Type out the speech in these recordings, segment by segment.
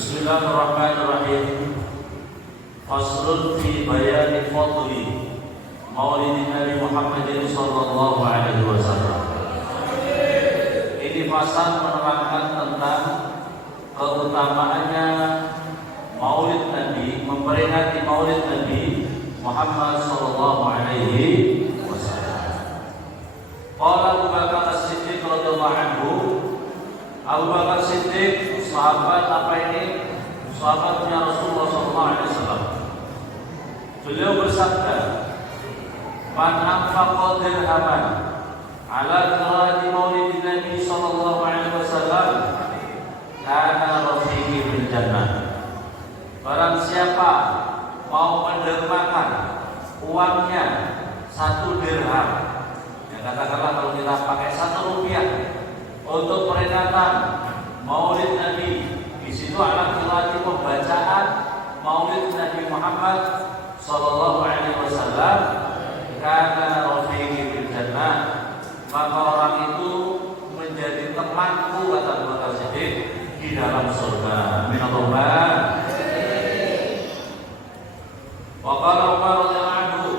Bismillahirrahmanirrahim. Faslun fi bayani fadli Maulidin Nabi Muhammadin sallallahu alaihi wasallam. Ini pasal menerangkan tentang keutamaannya Maulid Nabi, memperingati Maulid Nabi Muhammad sallallahu alaihi wasallam. Qala Abu Bakar As-Siddiq radhiyallahu anhu. Abu Bakar Siddiq, sahabat apa ini? Sahabatnya Rasulullah SAW. Beliau bersabda, "Man anfaqa dirhaman ala qiraati Maulidin Nabi sallallahu alaihi wasallam, kana rafiqi fil jannah." Barang siapa mau mendermakan uangnya 1 dirham, ya katakanlah kalau kita pakai 1 rupiah untuk peringatan Maulid Nabi, di situ ala qiraati pembacaan Maulid Nabi Muhammad sallallahu alaihi wasallam, kana rafiqi fil jannah, maka orang itu menjadi temanku, kata Abu Bakar Siddiq, di dalam surga. Amin Allahumma. Wa qala Umar radhiyallahu anhu,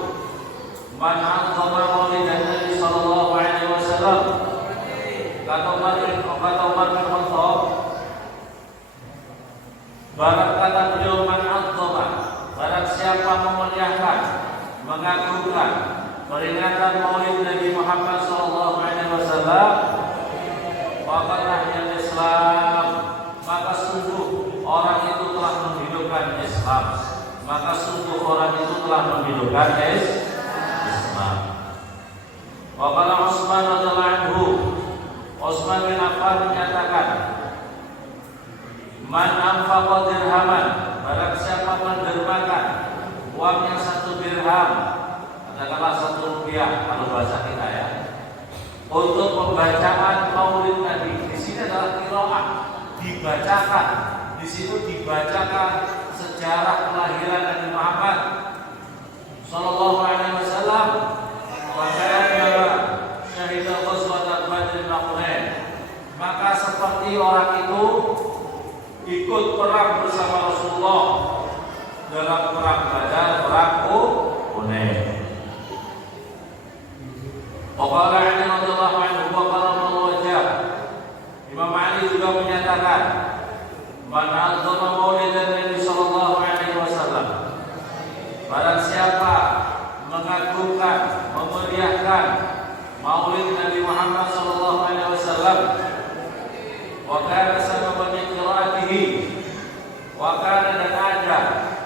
man 'azzama Maulidan Nabi sallallahu alaihi wasallam, kata Umar bin Khattab, kata beliau, man 'azzama, barang siapa memuliakan, mengagungkan peringatan Maulid Nabi Muhammad sallallahu alaihi wasallam, faqad ahya Islam, maka sungguh orang itu telah menghidupkan Islam. Maka sungguh orang itu telah menghidupkan Islam. Wa qala Utsman radhiyallahu anhu, Utsman bin Affan menyatakan, man anfaqa dirhaman, barang siapa mendermakan uang yang 1 dirham, katakanlah 1 rupiah kalau bahasa kita ya, untuk pembacaan Maulid Nabi. Di sini adalah qiraah, dibacakan. Di situ dibacakan sejarah kelahiran Nabi Muhammad sallallahu alaihi wasallam, syahidah ghazwat Badr al-Aqrab. Maka seperti orang itu ikut perang bersama Rasulullah dalam perang Badar, perang Uhud. Qala Ali radhiyallahu anhu wa qaramal wajh. Imam Ali juga menyatakan, man 'azzama Maulidan Nabi sallallahu alaihi wasallam, barang siapa mengagungkan, memuliakan Maulid Nabi Muhammad sallallahu alaihi wasallam, wa kana sababan qiraatihi, wa kana, dan ada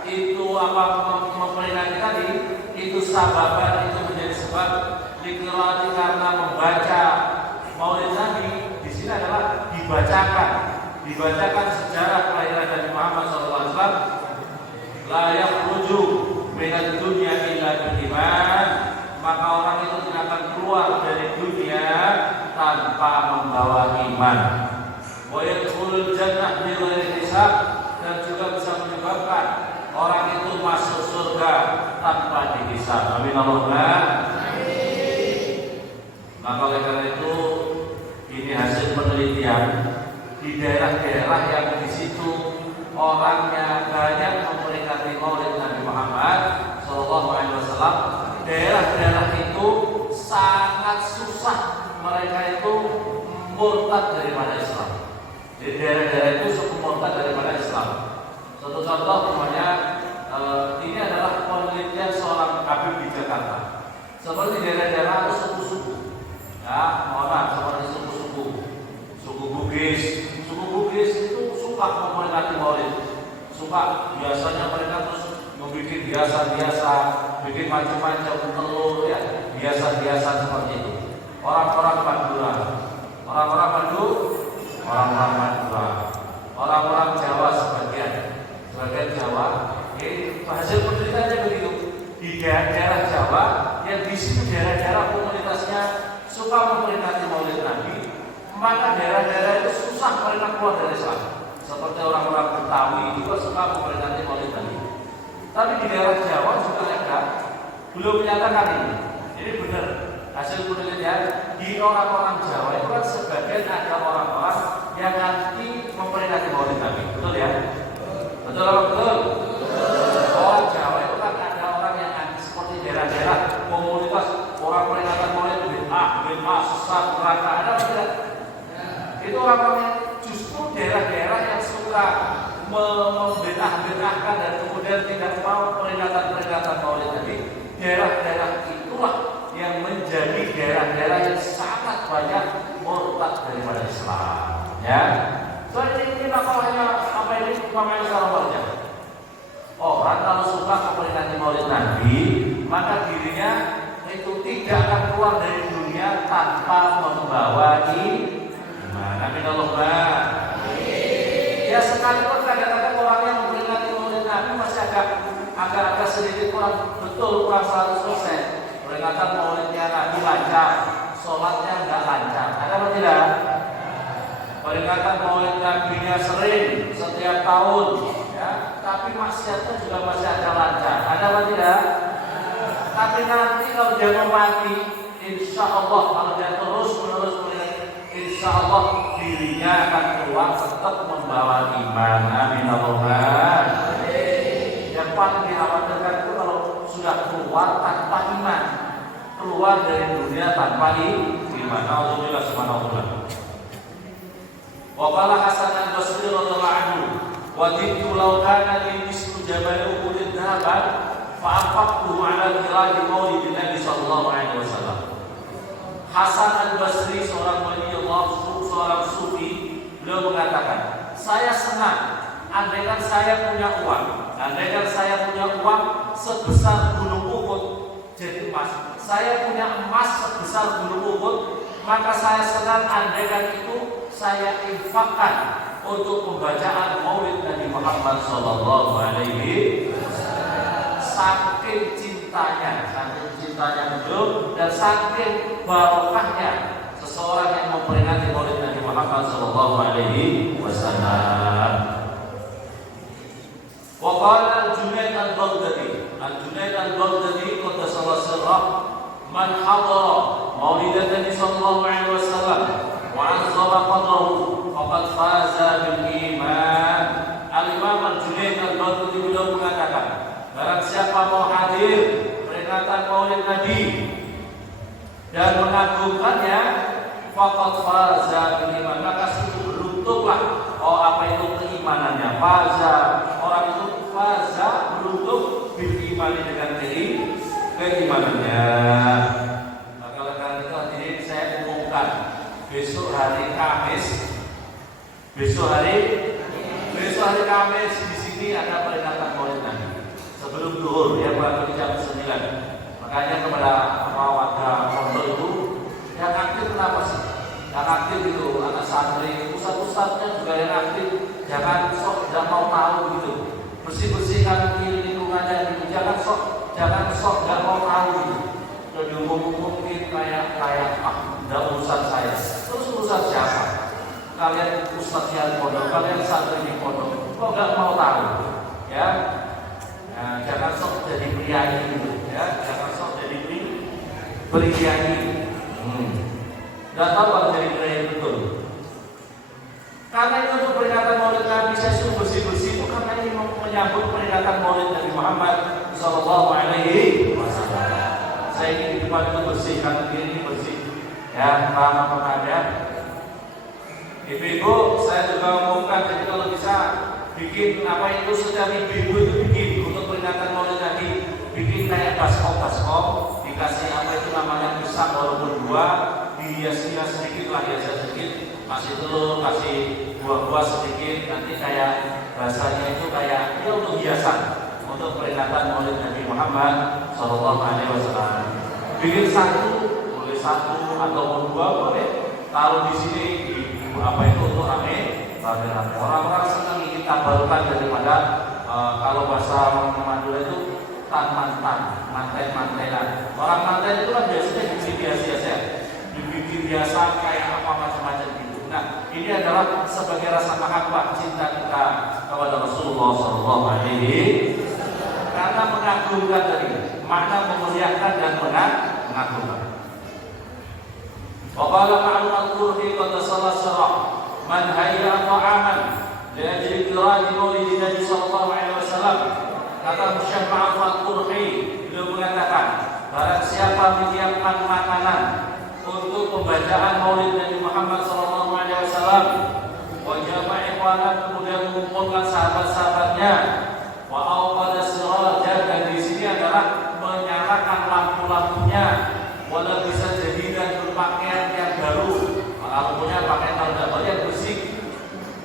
itu apa memperingati tadi, itu sababan, itu menjadi sebab qiraati, karena membaca Maulid Nabi. Di sini adalah dibacakan sejarah kelahiran Nabi Muhammad SAW. La yakhruju minad dunya illa bil iman, maka orang itu tidak akan keluar dari dunia tanpa membawa iman. Wa yadkhulul jannah bighairi hisab, dan juga bisa menyebabkan orang itu masuk surga tanpa dihisab. Amin Allahumma. Maka oleh karena itu, ini hasil penelitian di daerah-daerah yang di situ orangnya banyak memperingati Maulid Nabi Muhammad sallallahu alaihi wasallam. Daerah-daerah itu sangat susah mereka itu murtad daripada Islam. Di daerah-daerah itu cukup murtad daripada Islam. Satu contoh namanya, ini adalah penelitian seorang Habib di Jakarta. Seperti daerah-daerah atau suku-suku, ya, seperti suku Bugis. Suku Bugis itu suka memperingati Maulid. Suka, biasanya mereka terus membuat biasa-biasa, bikin macam-macam telur, ya, biasa-biasa seperti itu. Orang-orang Madura, orang-orang Jawa sebagian Jawa. Hasil penelitiannya begitu. Di daerah Jawa, yang di situ daerah-daerah komunitasnya suka memperingati Maulid Nabi, maka daerah-daerah itu susah mereka keluar dari Islam. Seperti orang-orang Betawi juga suka memperingati Maulid Nabi. Tapi di daerah Jawa juga ada, belum menyatakan ini. Ini benar. Hasil penelitian di orang-orang Jawa itu kan sebagian ada orang-orang yang nanti memperingati Maulid Nabi, betul ya? membentah-bentahkan dan kemudian tidak mau peringatan-peringatan Maulid Nabi, daerah-daerah itulah yang menjadi daerah-daerah yang sangat banyak murtad daripada Islam. Ya, so ini masalahnya apa ini namanya secara wajar. Orang kalau suka memperingati Maulid Nabi, maka dirinya itu tidak akan keluar dari dunia tanpa membawa iman. Amin Allahumma. Ya sekalipun kadang-kadang orang yang memperingati Maulid Nabi masih agak sedikit kurang betul, kurang 100%. Peringatan Maulidnya Nabi lancar, sholatnya enggak lancar. Ada apa tidak? Peringatan Maulid Nabinya sering setiap tahun, ya, tapi maksiatnya juga masih ada lancar. Ada apa tidak? Tapi nanti kalau dia mau mati, insya Allah kalau dia terus-menerus insya Allah dirinya akan keluar tetap membawa iman. Amin Allahumma. Yang paling dikhawatirkan itu kalau sudah keluar tanpa iman, keluar dari dunia tanpa iman. Alhamdulillah subhanallah. Wa qala Hasan al-Basri radhiyallahu anhu, "Wadidtu law kana li mislu jabal Uhud dhahaban fa anfaqtuhu 'ala qira'ati maulid Nabi sallallahu alaihi wasallam." Hasan al-Basri seorang wali Allah, seorang sufi, beliau mengatakan, saya senang andaikan saya punya uang sebesar gunung Uhud jadi emas. Saya punya emas sebesar gunung Uhud, maka saya senang andaikan itu saya infakkan untuk pembacaan Maulid Nabi Muhammad sallallahu alaihi wasallam. Saking cintanya beliau dan saking barokahnya seseorang yang memperingati Maulid Nabi Muhammad sallallahu alaihi wasallam. Wa qala Al-Junaid Al-Baghdadi qaddasallahu sirrah, man hadara Maulid Nabi sallallahu alaihi wasallam wa 'azzama qadrahu faqad faza bil iman. Al-Imam Al-Junaid Al-Baghdadi beliau mengatakan, barang siapa mau hadir peringatan Maulid Nabi dan mengagungkannya, faqad faza bil iman, maka sungguh beruntunglah. Oh, apa itu keimanannya? Faza, orang itu faza, beruntung bil iman dengan keimanannya. Maka oleh karena itu hadirin, saya umumkan besok hari Kamis di sini ada peringatan Maulid Nabi sebelum zuhur, ya, pada jam 9. Makanya kepada warga pondok itu yang aktif, kenapa sih? Yang aktif itu anak santri, ustadz-ustadznya juga yang aktif. Jangan sok tidak mau tahu gitu, bersihkan lingkungannya gitu. Jangan sok tidak mau tahu gitu. Jadi mungkin kayak tidak urusan saya. Terus urusan siapa? Kalian ustadznya pondok, kalian santri di pondok, kok nggak mau tahu? Ya, nah, jangan sok jadi priayi gitu, ya. Jangan sok jadi priayi. Gak tahu kalau jadi priayi betul. Karena itu untuk peringatan Maulid Nabi saya suruh bersih-bersih itu karena ini menyambut peringatan Maulid Nabi Muhammad sallallahu alaihi wasallam. Saya ingin di depan itu bersih, kan ini bersih. Ya, paham apa ada? Ibu-ibu, saya juga umumkan, jadi kalau bisa bikin apa itu, setiap ibu-ibu itu bikin untuk peringatan Maulid Nabi, bikin kayak baskom, dikasih apa itu namanya pisang walaupun 2, dihias-hias sedikit lah, kasih telur, kasih buah-buah sedikit, nanti kayak rasanya itu kayak ya untuk hiasan untuk peringatan Maulid Nabi Muhammad sallallahu alaihi wasallam. Bikin boleh satu ataupun 2 boleh, taruh di sini di apa itu untuk rame. Orang-orang senang kita barukan daripada kalau bahasa Madura itu mantai-mantaian. Orang mantai itu kan biasanya dibikin biasa kayak apa macam-macam gitu. Nah, ini adalah sebagai rasa mahabbah cinta kita kepada Rasulullah sallallahu alaihi wasallam. Karena mengagungkan tadi, makna memuliakan dan mengagungkan. Wa qala ma'al al-qur'i qad sallallahu man hayya ta'aman li ajli qira'ati maulid Nabi sallallahu alaihi wasallam. Kata Syekh al-Qur'i, beliau mengatakan, barang siapa menyiapkan makanan untuk pembacaan Maulid Nabi Muhammad sallallahu alaihi wasallam, wa jama'a larangan kemudian mengumpulkan sahabat-sahabatnya. Wa auqada siraja, dan di sini adalah menyalakan lampu-lampunya. Wala bisa jadi dan berpakaian yang baru, kalau punya pakaian yang baru yang bersih.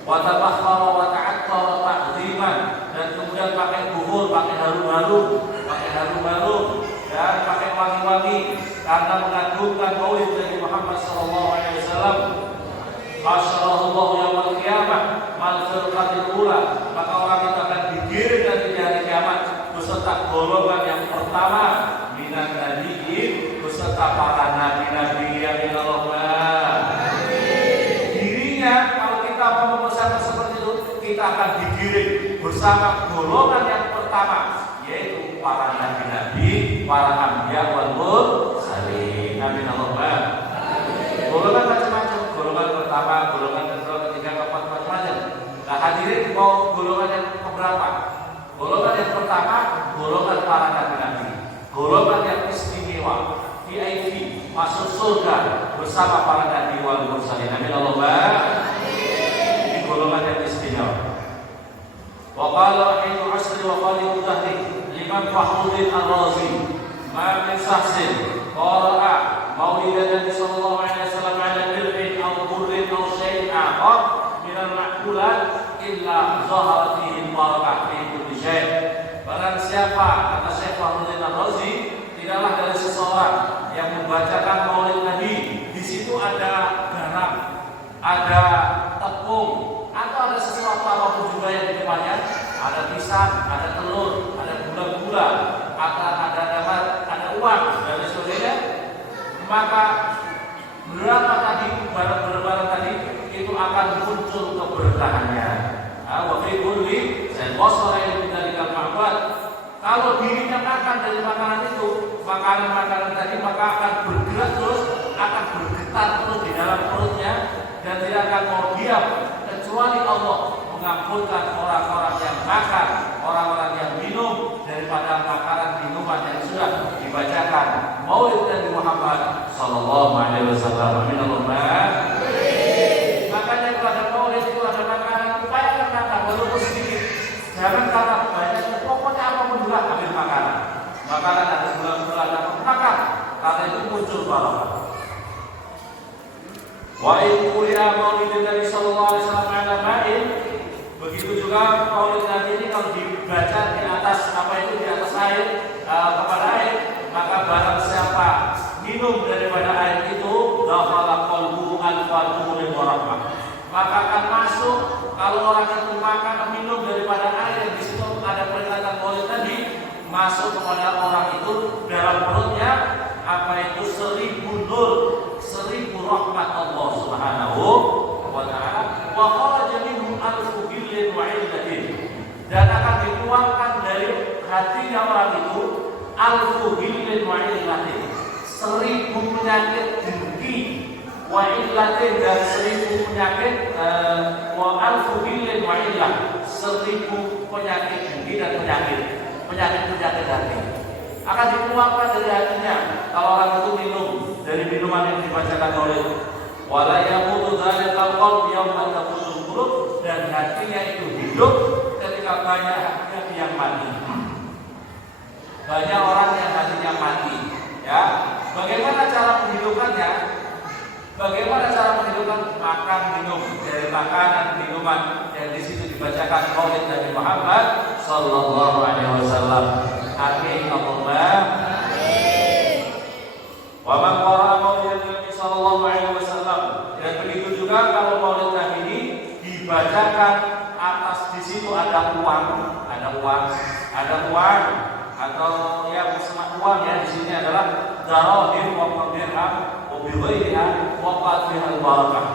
Wa tabakhkhara wa ta'attara ta'ziman, dan kemudian pakai buhur, pakai harum-harum, dan pakai wangi-wangi karena mengagungkan maulid Nabi Muhammad sallallahu alaihi wasallam. Masyaallah yaumul qiyamah mal firqatil ula, maka orang itu akan digiring nanti di hari kiamat beserta golongan yang pertama minan nabiyyin, beserta para nabi-nabi yang Allah. Dirinya kalau kita mau mempersatukan seperti itu, kita akan digiring bersama golongan yang pertama, yaitu para nabi-nabi, para anbiya wal mursalin. Amin Allahumma. Golongan macam-macam, golongan pertama, golongan kedua, ketiga, keempat, macam-macam. Nah, hadirin mau golongan yang keberapa? Golongan yang pertama, golongan para nabi-nabi, golongan yang istimewa, VIP, masuk surga bersama para nabi wal mursalin. Amin Allahumma. Ini golongan yang istimewa. Wa qala Ibnu Asri wa qali Mudahri Imam Fakhruddin Ar-Razi ma min sahsin qara'a maulid Nabi sallallahu alaihi wasallam ala dir'in aw burrin aw syai'in akhar min al-ma'qulat illa zaharat fihi barakah fi kulli syai'. Barang siapa, kata Syekh Fakhruddin Ar-Razi, tidaklah dari seseorang yang membacakan maulid Nabi, di situ ada garam, ada tepung, atau ada sesuatu apapun juga yang di depannya, ada pisang, ada telur, ada gula-gula, ada uang dan sebagainya, maka berapa tadi barang-barang tadi itu akan muncul keberkahannya. Wa fi kulli sayqasara dari al-ma'bad. Kalau dirinya makan dari makanan itu, makanan tadi, maka akan bergerak terus, akan bergetar terus di dalam perutnya dan tidak akan mau diam kecuali Allah mengampunkan orang-orang yang makan, orang-orang yang minum daripada makanan minuman yang sudah dibacakan maulid Nabi Muhammad sallallahu alaihi wasallam. Amin Allahumma. Makanya kalau ada maulid itu ada makanan, upayakan makan walaupun sedikit. Jangan karena banyak, pokoknya apapun juga ambil makanan. Makanan ada gula-gula, ada makan, karena itu muncul barakah. Wa in quri'a maulidun Nabi sallallahu alaihi wasallam ala ma'in, begitu juga maulid Nabi ini kalau dibaca di atas di atas air, kepada air, maka barang siapa minum daripada air itu, dakhala qalbu al-fadhul warahmah, maka akan masuk, kalau orang itu makan minum daripada air yang di situ ada peringatan maulid Nabi, masuk kepada orang itu dalam perutnya itu 1000 nur, 1000 rahmat Allah Subhanahu wa ta'ala. Wa kharaja minhu alfu hillin wa illatin, dan akan dikeluarkan dari hatinya orang itu alfu hillin wa illatin, 1000 penyakit dengki, wa illatin, dan 1000 penyakit wa alfu hillin wa illah, 1000 penyakit dengki dan penyakit hati akan dikeluarkan dari hatinya kalau orang itu minum dari minuman yang dibacakan oleh wala yamutu dzalikal qalb yauma taqutul qulub, dan hatinya itu hidup ketika banyak hati yang mati. Banyak orang yang hatinya mati, ya. Bagaimana cara menghidupkannya? Bagaimana cara menghidupkan? Makan, minum dari makanan, minuman yang di situ dibacakan maulid Nabi Muhammad sallallahu alaihi wasallam. Amin Allahumma. Wa man qara'a maulid Nabi sallallahu alaihi wasallam, dan begitu juga kalau maulid Nabi ini dibacakan atas di situ ada uang atau ya uang ya, di sini adalah darahim wa dirham wa bi ghairiha wa qadriha al-barakah,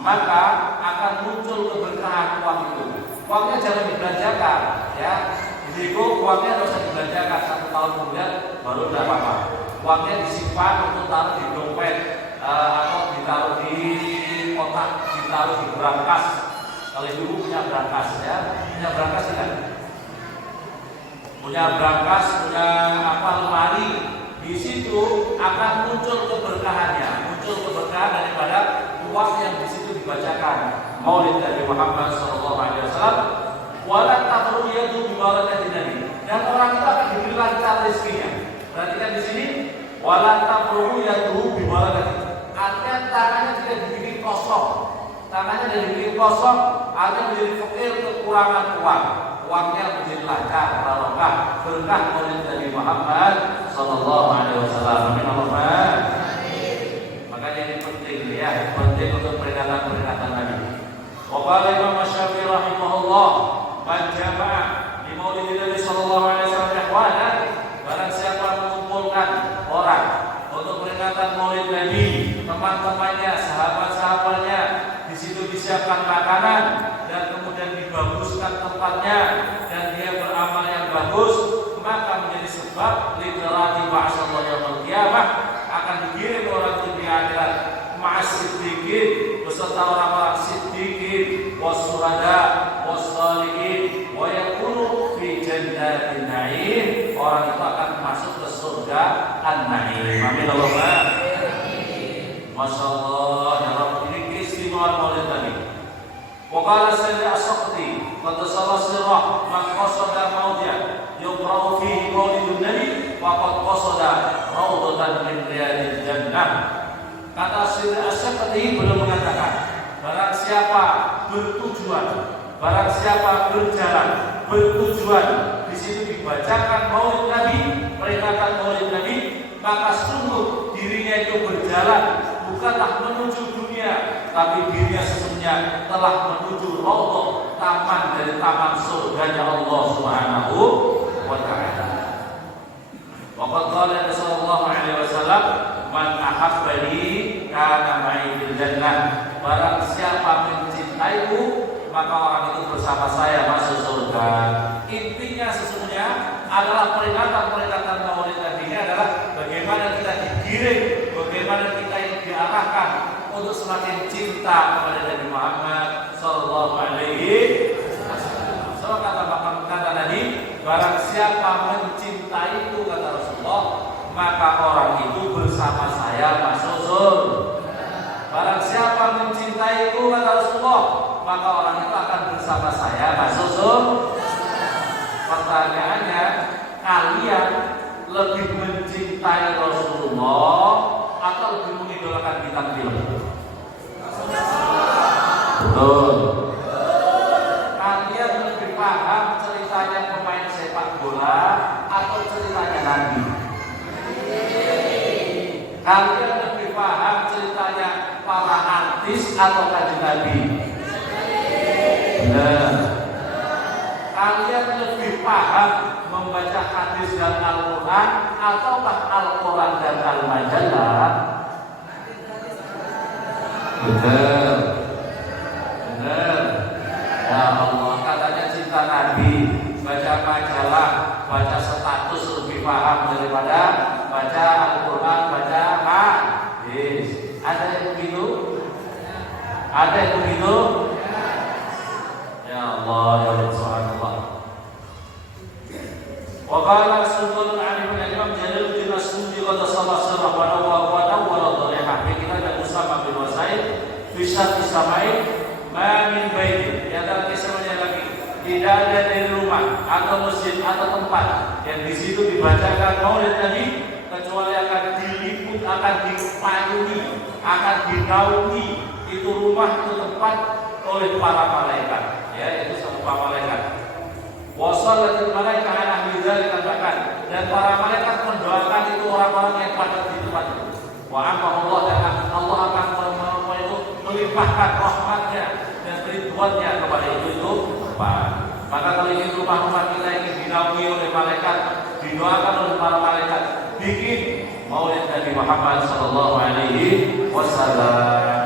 maka akan muncul keberkahan uang itu. Uangnya jangan dibelanjakan, ya. Jadi uangnya harus dibelanjakan 1 tahun kemudian baru tidak apa-apa. Uangnya disimpan untuk taruh di dompet atau ditaruh di kotak, ditaruh di brankas. Kalau ibu punya brankas, ya, punya brankas tidak? Punya brankas, punya lemari. Di situ akan muncul keberkahannya, muncul keberkahan daripada uang yang di situ dibacakan. Maulid Nabi Muhammad sallallahu alaihi wasallam, wala taqruyatu bi barakatin nabi. Dan orang itu akan diberi lancar rezekinya. Perhatikan di sini, wala taqruyatu bi barakatin. Artinya tangannya tidak dibikin kosong. Tangannya tidak dibikin kosong, artinya menjadi fakir, kekurangan uang. Uangnya menjadi lancar, barokah, berkah Maulid Nabi Muhammad sallallahu alaihi wasallam. Amin Allahumma. Makanya ini penting ya, penting untuk peringatan-peringatan Nabi. Wa qala Imam Syafi'i rahimahullah, man jama'a di Maulid Nabi sallallahu alaihi wasallam ikhwana, barang siapa mengumpulkan orang untuk peringatan Maulid Nabi, teman-temannya, sahabat-sahabatnya, di situ disiapkan makanan dan kemudian dibaguskan tempatnya dan dia beramal yang bagus, maka menjadi sebab literati ba'asallahu yaumil qiyamah, akan dikirim orang itu di akhirat ma'as siddiqin, beserta orang-orang siddiqin, was-syuhada, was-shalihin, wa yakunu fi jannatin na'im, orang itu akan masuk ke surga an-na'im. Amin Allahumma. Masyaallah ya Rabb, ini keistimewaan Maulid Nabi. Wa qala Sayyid As-Saqti, qaddasallahu sirrah, man qasada mawdi'a yuqra'u fihi Maulidun Nabi faqad qasada rawdatan min riyadil jannah. Kata Sayyid As-Saqti belum mengatakan, barang siapa bertujuan, barang siapa berjalan bertujuan, di situ dibacakan Maulid Nabi, peringatan Maulid Nabi, maka sungguh dirinya itu berjalan bukanlah menuju dunia, tapi dirinya sesungguhnya telah menuju raudhah, taman dari taman surganya Allah Subhanahu wa taala. Wa qad qala sallallahu alaihi wasallam, man ahabbani kana ma'i fil jannah. Barang siapa mencintaiku, maka orang itu bersama saya masuk surga. Intinya sesungguhnya adalah peringatan-peringatan Maulid Nabi ini adalah bagaimana kita digiring, bagaimana kita yang diarahkan untuk semakin cinta kepada Nabi Muhammad sallallahu alaihi wasallam. So kata Nabi, barang siapa mencintaiku, kata Rasulullah, maka orang itu bersama saya masuk surga. Barang siapa mencintaiku, kata Rasulullah, maka orang itu akan bersama saya masuk surga. Pertanyaannya, kalian lebih mencintai Rasulullah atau lebih mengidolakan bintang film? Betul. Kalian lebih paham ceritanya pemain sepak bola atau ceritanya Nabi? Kalian lebih paham ceritanya para artis atau kanjeng Nabi? Benar. Kalian lebih paham membaca hadis dan Al-Quran ataukah Al-Quran dan Al-Majalah? Benar. Benar. Ya Allah, katanya cinta Nabi, baca majalah, baca status lebih paham daripada baca Al-Quran, baca hadis. Ada yang begitu? Ada yang begitu? Ya Allah, ya Allah, subhanallah. Wa qala Sultan Ali bin Imam Jalaluddin As-Suyuti qaddasallahu sirrahu wa nawwara dhalihah, kita ada Usama bin Wasaid fi syarh samai ma min baitin, ya ada kisahnya lagi, tidak ada dari rumah atau masjid atau tempat yang di situ dibacakan Maulid Nabi kecuali akan diliput, akan dipayungi, akan dinaungi itu rumah, itu tempat oleh para malaikat, ya, itu sama para malaikat. Wasallatil malaikat ala ahli dzalika makan, dan para malaikat mendoakan itu orang-orang yang pada di tempat itu. Wa Allah, dan Allah akan melimpahkan rahmatnya dan ridwannya kepada itu tempat. Maka kalau ini rumah-rumah kita yang dinaungi oleh malaikat, didoakan oleh para malaikat, bikin Maulid Nabi Muhammad sallallahu alaihi wasallam.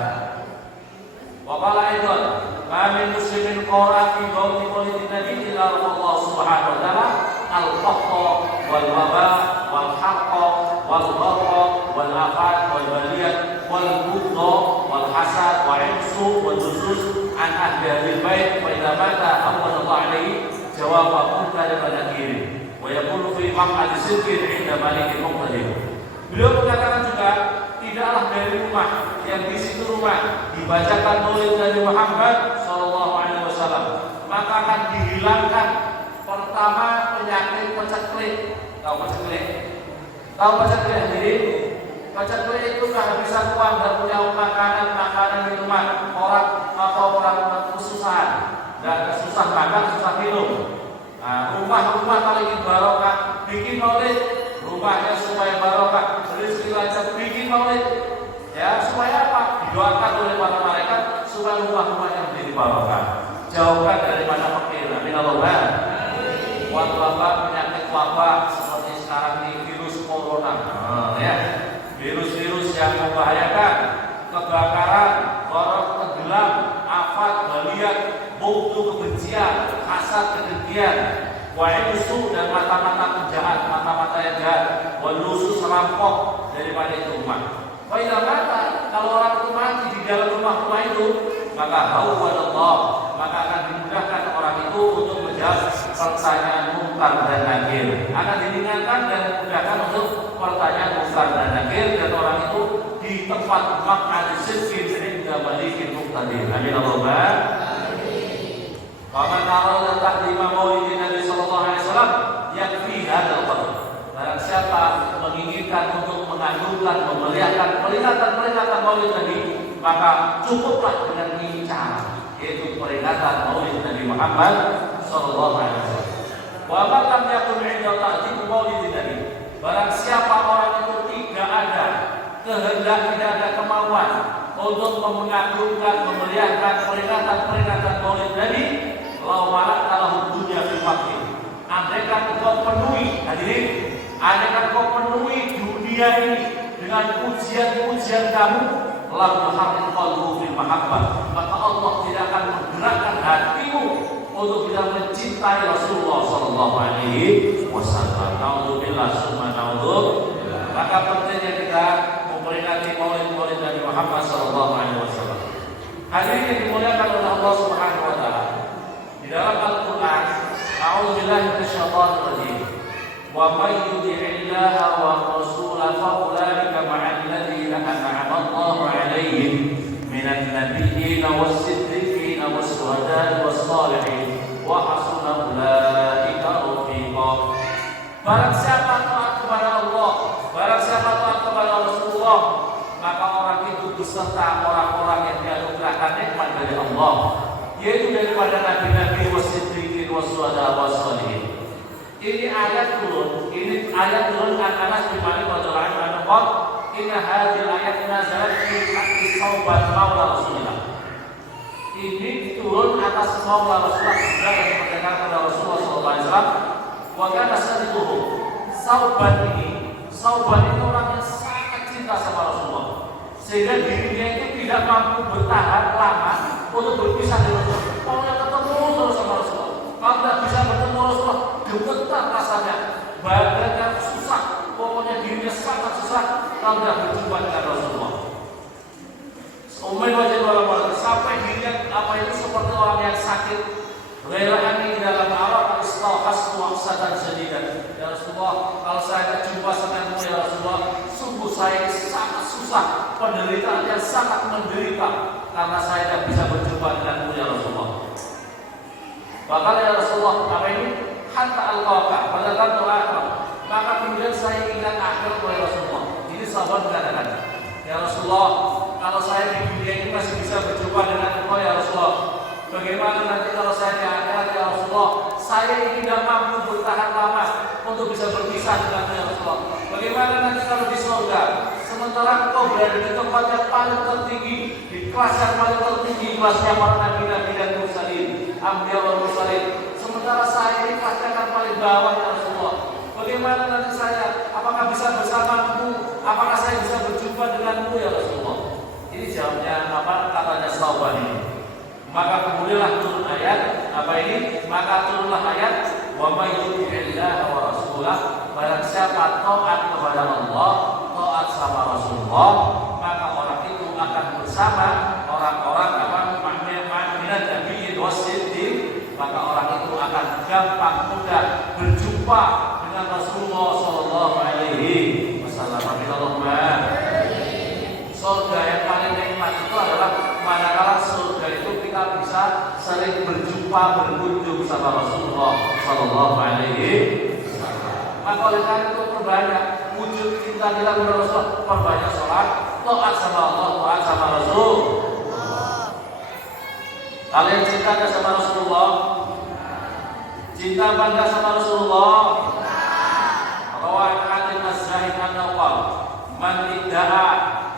Wa qala aidan, ma min muslimin qara fi bawti Maulid Nabi illa Allah subhanahu wa ta'ala al-qahta wal waba wal haqqa wal gharqa wal afat wal baliyat wal budha wal hasad wal insu wal juzus an ahli bait fa idza mata Allah alaihi jawab kunta pada wa yaqulu fi maq'ad sidqin 'inda malikin muqtadir. Beliau mengatakan juga tidaklah dari rumah yang di situ rumah dibacakan maulid Nabi Muhammad sallallahu alaihi wasallam, maka akan dihilangkan pertama penyakit peceklik. Tahu peceklik? Tahu peceklik? Jadi peceklik itu kehabisan uang dan punya makanan minuman, orang kesusahan dan susah makan, susah minum. Nah, rumah-rumah kalau ingin barokah bikin maulid, rumahnya supaya barokah, rezeki lancar bikin maulid. Ya, supaya apa? Didoakan oleh para malaikat supaya rumah-rumahnya menjadi barokah. Jauhkan daripada fakir. Amin Allahumma. Wabah penyakit wabah seperti sekarang ini virus corona, ya, virus-virus yang membahayakan, kebakaran, korok tenggelam, afat, baliat, buktu kebencian, hasad, kedengkian, wa'inusuk dan mata-mata penjahat, mata-mata yang jahat, walusus merampok daripada itu rumah. Wa'idha mata, kalau orang itu mati di dalam rumah itu, maka Allah, maka akan dimudahkan orang itu untuk menjawab pertanyaan mungkar dan nakir. Akan diringankan dan dimudahkan untuk pertanyaan mungkar dan nakir, dan orang itu di tempat maq'ad sidqin inda malikin muqtadir. Amin Allahumma. Wa man arada tahdima maulidin Nabi sallallahu alaihi wasallam yakfi hadzal qadr. Barang siapa menginginkan untuk mengagungkan, memeriahkan peringatan maulid Nabi, maka cukuplah dengan ini cara, yaitu peringatan maulid Nabi Muhammad sallallahu alaihi wasallam. Wa man lam yakun 'inda ta'zim maulid Nabi. Barang siapa orang itu tidak ada kehendak, tidak ada kemauan untuk mengagungkan, memeriahkan peringatan maulid Nabi, lau malak kalau dunia fil fakir. Andaikan engkau penuhi, hadirin, andaikan engkau penuhi dunia ini dengan pujian-pujian kamu, lam yuharrik qalbuhu fil mahabbah, maka Allah tidak akan menggerakkan hatimu untuk bisa mencintai Rasulullah sallallahu alaihi wasallam. Nauzubillah summa naudzubillah. Maka pentingnya kita memperingati maulid Nabi Muhammad sallallahu alaihi wasallam. Hadirin yang dimuliakan oleh Allah Subhanahu wa taala. Di dalam Al-Qur'an, a'udzubillahi minasyaitonir rajim. Wa may yuti'illaha wa rasulahu fa ulaika ma'al ladzina an'ama Allahu 'alaihim minan nabiyyin was-siddiqin was-syuhada'i was-shalihin wa hasuna ulaika rafiqa. Barang siapa taat kepada Allah, barang siapa taat kepada Rasulullah, maka orang itu beserta orang-orang yang dianugerahkan nikmat dari Allah, yaitu daripada nabi-nabi was-siddiqin was-syuhada'i was-shalihin. Ini ayat turun Anas bin Malik radhiyallahu anhu. Inna hadhihi ayat nazalat fi haqqi saubat maula Rasulullah. Ini turun atas maula Rasulullah yang diperdengarkan kepada Rasulullah sallallahu alaihi wasallam. Wa kana sadiquhu. Sauban ini orang yang sangat cinta sama Rasulullah, sehingga dirinya itu tidak mampu bertahan lama untuk berpisah dengan Rasulullah. Kalau dia ketemu terus sama Rasulullah, kalau tidak bisa bertemu Rasulullah, gemetar rasanya, badannya susah, pokoknya dirinya sangat susah kalau tidak berjumpa dengan Rasulullah. Umay wajib orang sampai dirinya itu seperti orang yang sakit. Ghairani di dalam Arab istahas muaksatan sedidan. Ya Rasulullah, kalau saya berjumpa dengan ya Rasulullah, sungguh saya sangat susah, penderitaan yang sangat menderita karena saya tidak bisa berjumpa dengan ya Rasulullah. Bahkan ya Rasulullah, apa ini? Hatta al-qawqa, pada waktu akhir. Maka kemudian saya ingat akhir oleh Rasulullah. Ini sahabat mengatakan, ya Rasulullah, kalau saya di dunia ini masih bisa berjumpa dengan engkau ya Rasulullah, bagaimana nanti kalau saya di akhirat ya Rasulullah? Saya ini tidak mampu bertahan lama untuk bisa berpisah dengan ya Rasulullah. Bagaimana nanti kalau di surga? Sementara engkau berada di tempat yang paling tertinggi, di kelas yang paling tertinggi, kelasnya para nabi-nabi dan mursalin, anbiya wal mursalin. Sementara saya ini kelasnya kan paling bawah ya Rasulullah. Bagaimana nanti saya? Apakah bisa bersamamu? Apakah saya bisa berjumpa denganmu ya Rasulullah? Ini jawabnya apa? Katanya sahabat ini. Maka kemudianlah turun ayat apa ini? Maka turunlah ayat wa may yuti'illaha wa rasulahu, barang siapa taat kepada Allah, taat sama Rasulullah, maka orang itu akan bersama orang-orang minat nabiyyin was-siddiq, maka orang itu akan gampang mudah berjumpa dengan Rasulullah sallallahu alaihi wasallam. Allahumma bisa sering berjumpa berkunjung sama Rasulullah Sallallahu Alaihi Wasallam. Maka oleh karena itu perbanyak wujud cinta kita kepada Rasul, perbanyak sholat, taat sama Allah, taat sama Rasul. Kalian cinta gak sama Rasulullah? Cinta bangga sama Rasulullah? Rawat Hatim Az-Zahid an-Nawal man idda'a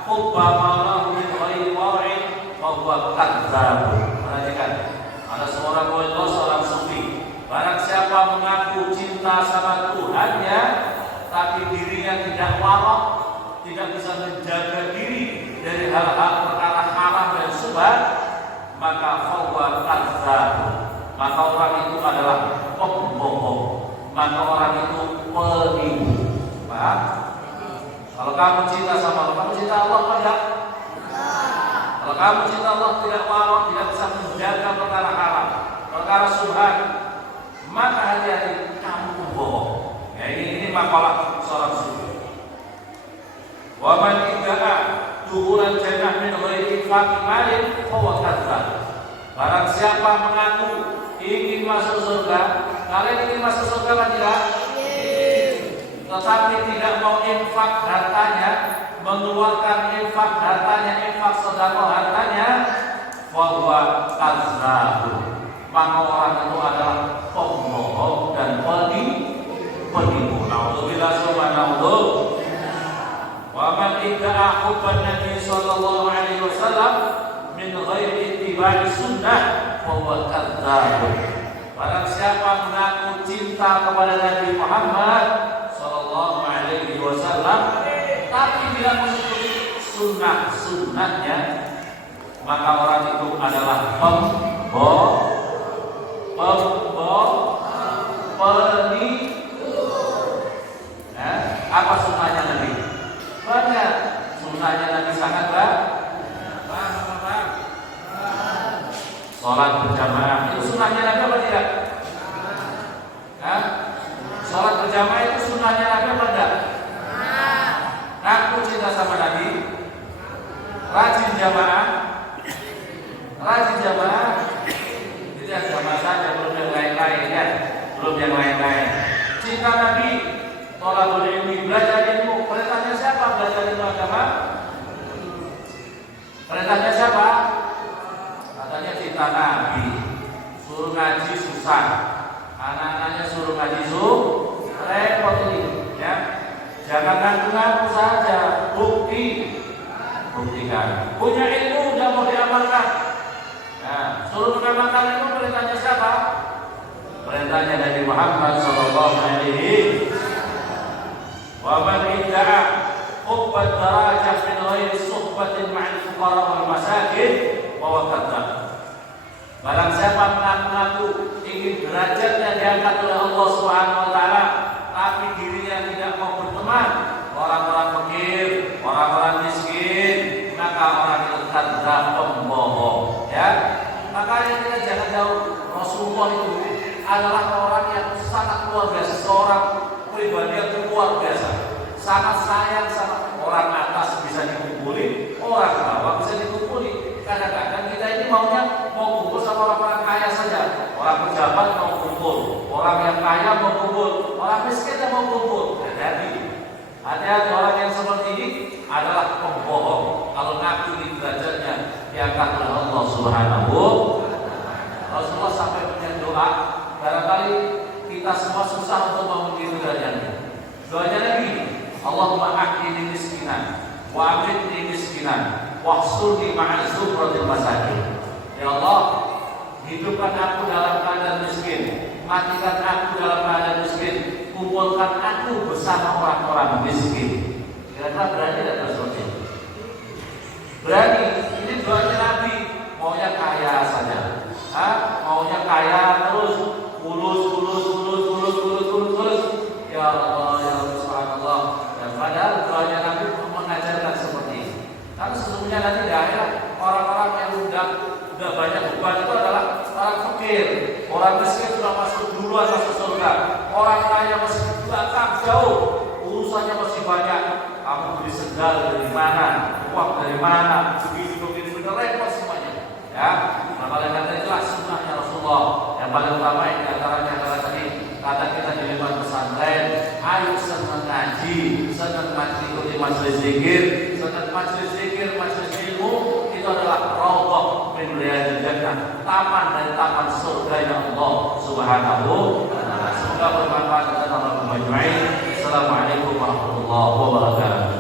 hubba ma'lahu min ghairi war'in fahuwa kadzdzab. Perhatikan, ada seorang wali, seorang sufi, barang siapa mengaku cinta sama Tuhannya tapi dirinya tidak warok, tidak bisa menjaga diri dari hal-hal perkara haram dan syubhat, maka fahuwa kadzdzab, maka orang itu adalah pembohong, maka orang itu penipu. Paham? Kalau kamu cinta sama Allah, kamu cinta Allah tidak? Kalau kamu cinta Allah tidak warok, tidak bisa menjaga perkara haram, perkara syubhat, maka hati-hati kamu pembohong. Ya, ini makalah seorang sufi. Wa man idda'a dukhulal jannah min ghairi infaqi malin fahuwa kadzdzab. Barang siapa mengaku ingin masuk surga, kalian ingin masuk surga kan tidak? Tetapi tidak mau infak hartanya, mengeluarkan infak hartanya, infak sedekah hartanya, fahuwa kadzdzab. Maka orang itu adalah pembohong dan penipu. Naudzubillah subhanallah. Wa man idda'a hubban Nabi sallallahu alaihi wasallam min ghairi ittiba'i sunnah fahuwa kadzdzab. Barang siapa mengaku cinta kepada Nabi Muhammad sallallahu alaihi wasallam tapi tidak mengikuti sunnahnya, maka orang itu adalah penipu. Ya, apa sunnahnya Nabi? Banyak. Sunnahnya Nabi sangat banyak. Sholat berjamaah itu sunnahnya Nabi apa tidak? Ya? Sholat berjamaah itu sunnahnya Nabi apa tidak? Aku cinta sama Nabi, rajin jamaah. Itu yang jamaah saja, belum yang lain-lain ya. Belum yang lain-lain. Cinta Nabi, thalabul ilmi, belajar ilmu. Perintahnya siapa? Belajar ilmu agama. Perintahnya siapa? Katanya cinta Nabi. Suruh ngaji susah, anak-anaknya suruh ngaji repot ini ya. Jangan ngaku-ngaku saja, buktikan. Punya ilmu udah mau diamalkan. Nah, suruh mengamalkan ilmu, perintahnya siapa? Perintahnya Nabi Muhammad sallallahu alaihi wasallam. Wa man idda'a hubbat darajah min ghairi suhbatin ma'al fuqara wal masakin wa kadzdzab. Barang siapa mengaku ingin derajatnya diangkat oleh Allah Subhanahu wa taala tapi dirinya tidak mau berteman orang-orang fakir, orang-orang miskin, maka orang itu kadzdzab, pembohong ya. Makanya kita jangan jauh. Rasulullah itu adalah orang yang sangat luar biasa, seorang pribadi yang luar biasa, sangat sayang sama orang atas bisa dikumpuli, orang bawah bisa dikumpuli. Kadang-kadang kita ini maunya mau kumpul sama orang kaya saja, orang pejabat mau kumpul, orang yang kaya mau kumpul, orang miskin mau kumpul. Hati-hati orang yang seperti ini adalah pembohong. Kalau ngaku di derajatnya diangkat oleh Allah Subhanahu. Rasulullah sampai punya doa. Barangkali kita semua susah untuk memenuhi derajatnya. Doanya Nabi, Allahumma aqini miskinan wa amitni miskinan wahsurni ma'al zumratil masakin. Ya Allah, hidupkan aku dalam keadaan miskin, matikan aku dalam keadaan miskin, kumpulkan aku bersama orang-orang miskin. Kira-kira berani tidak seperti itu? Berani. Ini doanya Nabi. Maunya kaya saja, maunya kaya terus, tulus. Ya Allah, ya Subhanallah. Dan padahal doanya Nabi mengajarkan seperti ini. Karena sesungguhnya nanti di akhirat orang-orang yang udah banyak beban itu adalah orang fakir, orang miskin sudah masuk duluan masuk surga, orang kaya masih belakang jauh, urusannya masih banyak. Kamu beli sendal dari mana, uang dari mana, begini repot semuanya. Ya, maka oleh karena itu paling utama yang diantaranya adalah tadi kata kita di lingkungan pesantren, ayo senang ngaji, senang mengikuti majelis zikir, senang majelis zikir, majelis ilmu itu adalah rawdah min riyadil jannah, taman dari taman surga yang Allah Subhanahu wa taala. Semoga bermanfaat dan Allah majmu'in. Assalamualaikum warahmatullahi wabarakatuh.